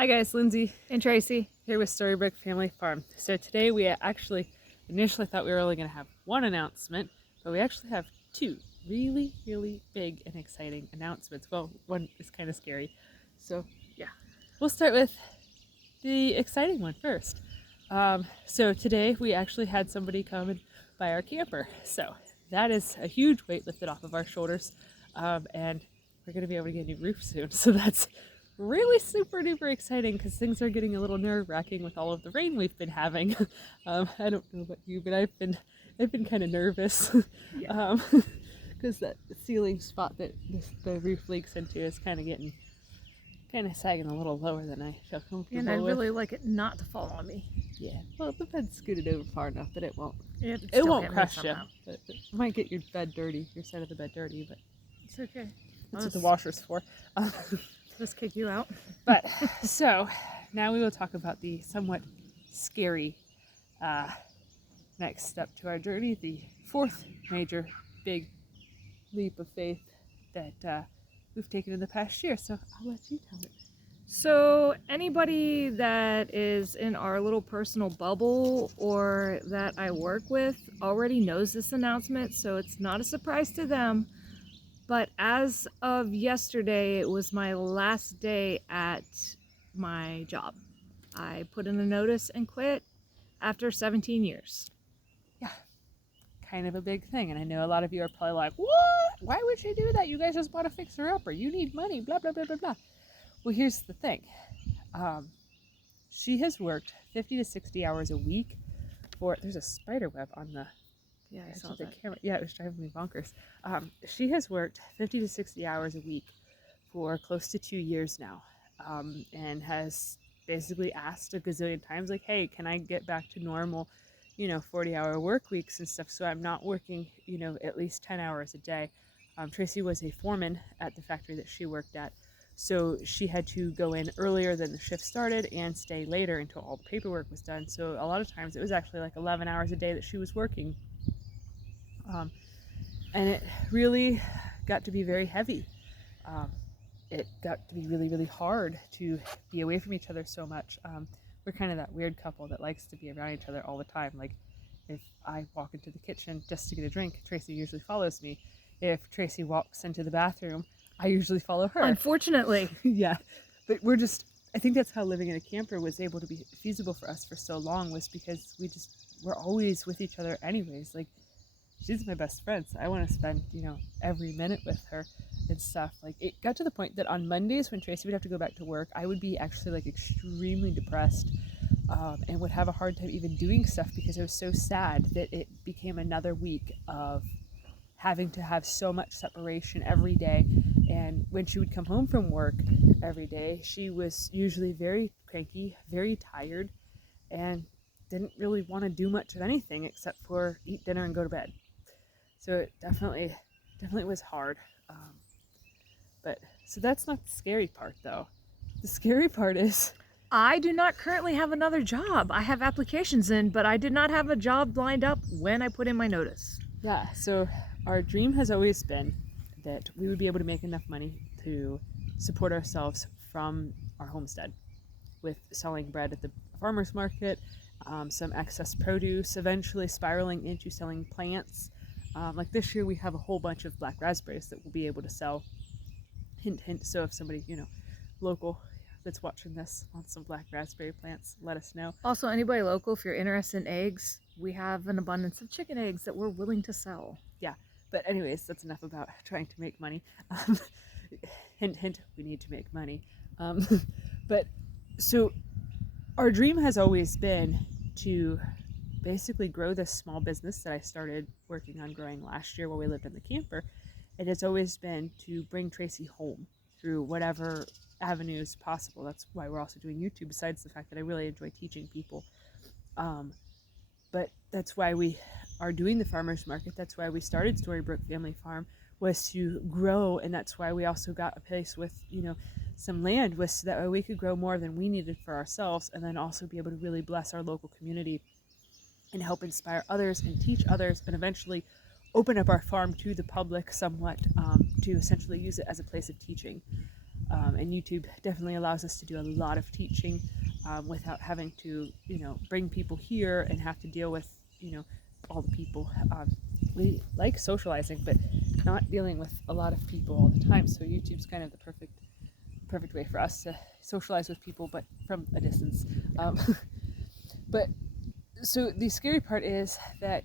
Hi guys, Lindsay and Tracy here with Storybook Family Farm. So today we actually initially thought we were only going to have one announcement, but we actually have two really, really big and exciting announcements. Well, one is kind of scary. So yeah, we'll start with the exciting one first. So today we actually had somebody come and buy our camper. So that is a huge weight lifted off of our shoulders. And we're going to be able to get a new roof soon. So that's really super duper exciting because things are getting a little nerve-wracking with all of the rain we've been having. I don't know about you, but I've been kind of nervous because that ceiling spot that the roof leaks into is kind of sagging a little lower than I feel comfortable with. And I'd really like it not to fall on me. Yeah, well, the bed's scooted over far enough that it won't It won't crush you. But it might get your bed dirty, your side of the bed dirty, but it's okay. that's what the washer's for. Just kick you out. But so now we will talk about the somewhat scary next step to our journey, the fourth major big leap of faith that we've taken in the past year. So I'll let you tell it. So anybody that is in our little personal bubble or that I work with already knows this announcement, so it's not a surprise to them. But as of yesterday, it was my last day at my job. I put in a notice and quit after 17 years. Yeah, kind of a big thing. And I know a lot of you are probably like, what? Why would she do that? You guys just bought a fixer-upper. You need money, blah, blah, blah, blah, blah. Well, here's the thing. She has worked 50 to 60 hours a week for, there's a spider web on the I saw the that. camera. Yeah, it was driving me bonkers. She has worked 50 to 60 hours a week for close to 2 years now, and has basically asked a gazillion times, like, hey, can I get back to normal, 40-hour work weeks and stuff, so I'm not working, at least 10 hours a day. Tracy was a foreman at the factory that she worked at, so she had to go in earlier than the shift started and stay later until all the paperwork was done. So a lot of times it was actually like 11 hours a day that she was working. And it really got to be very heavy. It got to be really, really hard to be away from each other so much. We're kind of that weird couple that likes to be around each other all the time. Like, if I walk into the kitchen just to get a drink, Tracy usually follows me. If Tracy walks into the bathroom, I usually follow her. Unfortunately. Yeah, but I think that's how living in a camper was able to be feasible for us for so long, was because we're always with each other anyways. Like, she's my best friend, so I want to spend, every minute with her and stuff. Like, it got to the point that on Mondays when Tracy would have to go back to work, I would be actually like extremely depressed, and would have a hard time even doing stuff because I was so sad that it became another week of having to have so much separation every day. And when she would come home from work every day, she was usually very cranky, very tired, and didn't really want to do much of anything except for eat dinner and go to bed. So it definitely was hard. So that's not the scary part, though. The scary part is I do not currently have another job. I have applications in, but I did not have a job lined up when I put in my notice. Yeah, so our dream has always been that we would be able to make enough money to support ourselves from our homestead with selling bread at the farmer's market, some excess produce, eventually spiraling into selling plants. Like this year we have a whole bunch of black raspberries that we'll be able to sell. Hint, hint. So if somebody, local that's watching this wants some black raspberry plants, let us know. Also, anybody local, if you're interested in eggs, we have an abundance of chicken eggs that we're willing to sell. Yeah, but anyways, that's enough about trying to make money. Hint, hint, we need to make money. But so our dream has always been to basically grow this small business that I started working on growing last year while we lived in the camper. It has always been to bring Tracy home through whatever avenues possible. That's why we're also doing YouTube, besides the fact that I really enjoy teaching people. But that's why we are doing the farmers market. That's why we started Storybook Family Farm, was to grow. And that's why we also got a place with, some land, was so that way we could grow more than we needed for ourselves, and then also be able to really bless our local community and help inspire others and teach others, and eventually open up our farm to the public somewhat, to essentially use it as a place of teaching. And YouTube definitely allows us to do a lot of teaching without having to, bring people here and have to deal with, all the people. We like socializing, but not dealing with a lot of people all the time. So YouTube's kind of the perfect way for us to socialize with people, but from a distance. But so the scary part is that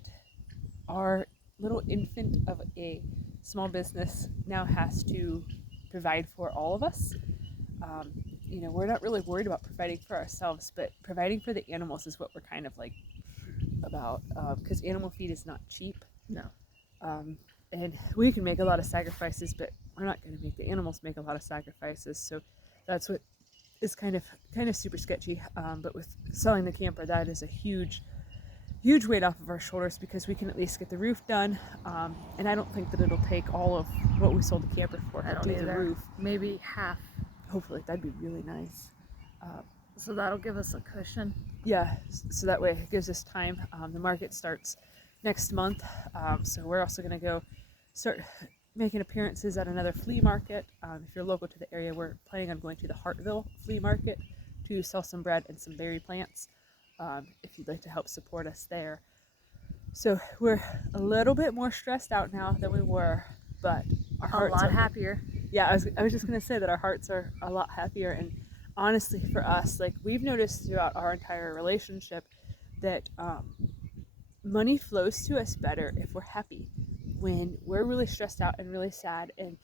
our little infant of a small business now has to provide for all of us. We're not really worried about providing for ourselves, but providing for the animals is what we're kind of like about, because animal feed is not cheap. No. And we can make a lot of sacrifices, but we're not going to make the animals make a lot of sacrifices. So that's what is kind of super sketchy. But with selling the camper, that is a huge weight off of our shoulders, because we can at least get the roof done. And I don't think that it'll take all of what we sold the camper for I to don't do either. the roof. Maybe half. Hopefully, that'd be really nice. So that'll give us a cushion. Yeah, so that way it gives us time. The market starts next month, so we're also going to start making appearances at another flea market. If you're local to the area, we're planning on going to the Hartville flea market to sell some bread and some berry plants, if you'd like to help support us there. So we're a little bit more stressed out now than we were, but our hearts a lot happier. Yeah, I was just going to say that our hearts are a lot happier. And honestly, for us, like, we've noticed throughout our entire relationship that money flows to us better if we're happy. When we're really stressed out and really sad and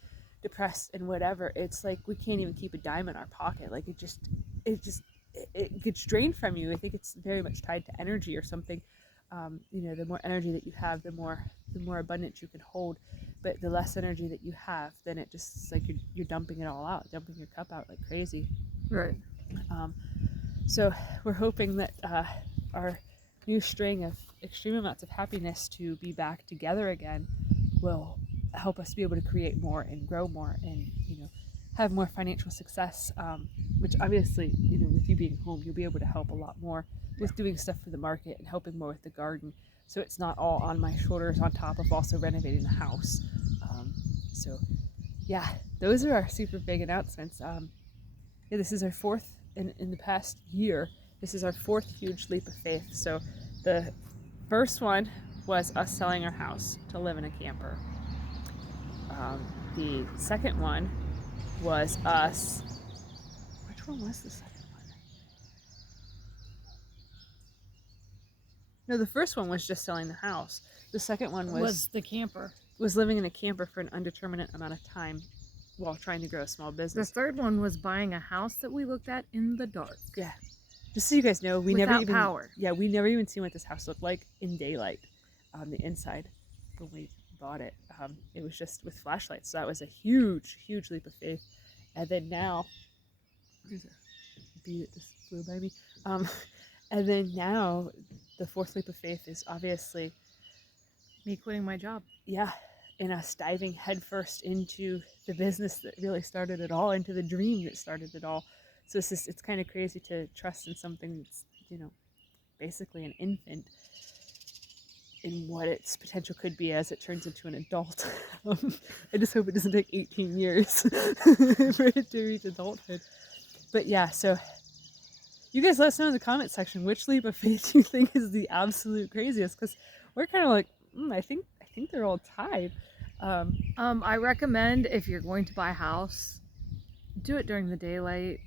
depressed and whatever, it's like we can't even keep a dime in our pocket. Like, it gets drained from you. I think it's very much tied to energy or something. The more energy that you have, the more abundance you can hold. But the less energy that you have, then it just, it's like you're dumping it all out, dumping your cup out like crazy. Right. So we're hoping that our new string of extreme amounts of happiness to be back together again will help us be able to create more and grow more and, have more financial success, which obviously, with you being home, you'll be able to help a lot more with doing stuff for the market and helping more with the garden. So it's not all on my shoulders on top of also renovating the house. So yeah, those are our super big announcements. This is our fourth in the past year. This is our fourth huge leap of faith. So the first one was us selling our house to live in a camper. The second one was us. Which one was the second one? No, the first one was just selling the house. The second one Was the camper. was living in a camper for an undeterminate amount of time while trying to grow a small The business. third one was buying a house that we looked at in the dark. Yeah. Just so you guys know, we Without never even power. Yeah, we never even seen what this house looked like in daylight on the inside when we bought it. It was just with flashlights. So that was a huge leap of faith. And then now, there's a bee that just flew by me. And then now, the fourth leap of faith is obviously Me quitting my job. yeah, and us diving headfirst into the business that really started it all, into the dream that started it all. So it's kind of crazy to trust in something that's, basically an infant in what its potential could be as it turns into an adult. I just hope it doesn't take 18 years for it to reach adulthood. But yeah, so you guys let us know in the comment section which leap of faith you think is the absolute craziest, because we're kind of like, I think they're all tied. I recommend, if you're going to buy a house, do it during the daylight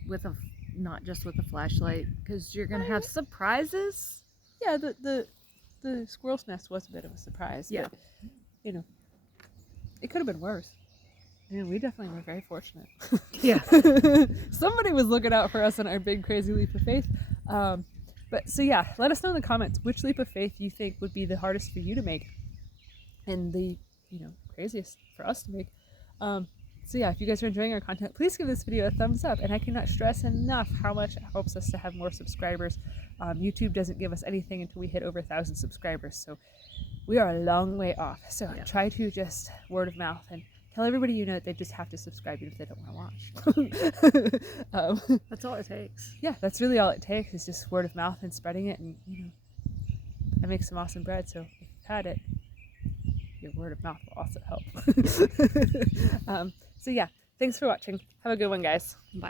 not just with a flashlight, because you're gonna have surprises. Yeah, the squirrel's nest was a bit of a surprise. Yeah. But, it could have been worse. And we definitely were very fortunate. Yeah. Somebody was looking out for us in our big crazy leap of faith. But so yeah, let us know in the comments which leap of faith you think would be the hardest for you to make, and the craziest for us to make. So yeah, if you guys are enjoying our content, please give this video a thumbs up. And I cannot stress enough how much it helps us to have more subscribers. YouTube doesn't give us anything until we hit over 1,000 subscribers, so we are a long way off. So try to just word of mouth and tell everybody you know that they just have to subscribe even if they don't want to watch. That's all it takes. Yeah, that's really all it takes, is just word of mouth and spreading it. And I make some awesome bread, so if you've had it, your word of mouth will also help. So yeah, Thanks for watching. Have a good one, guys. Bye.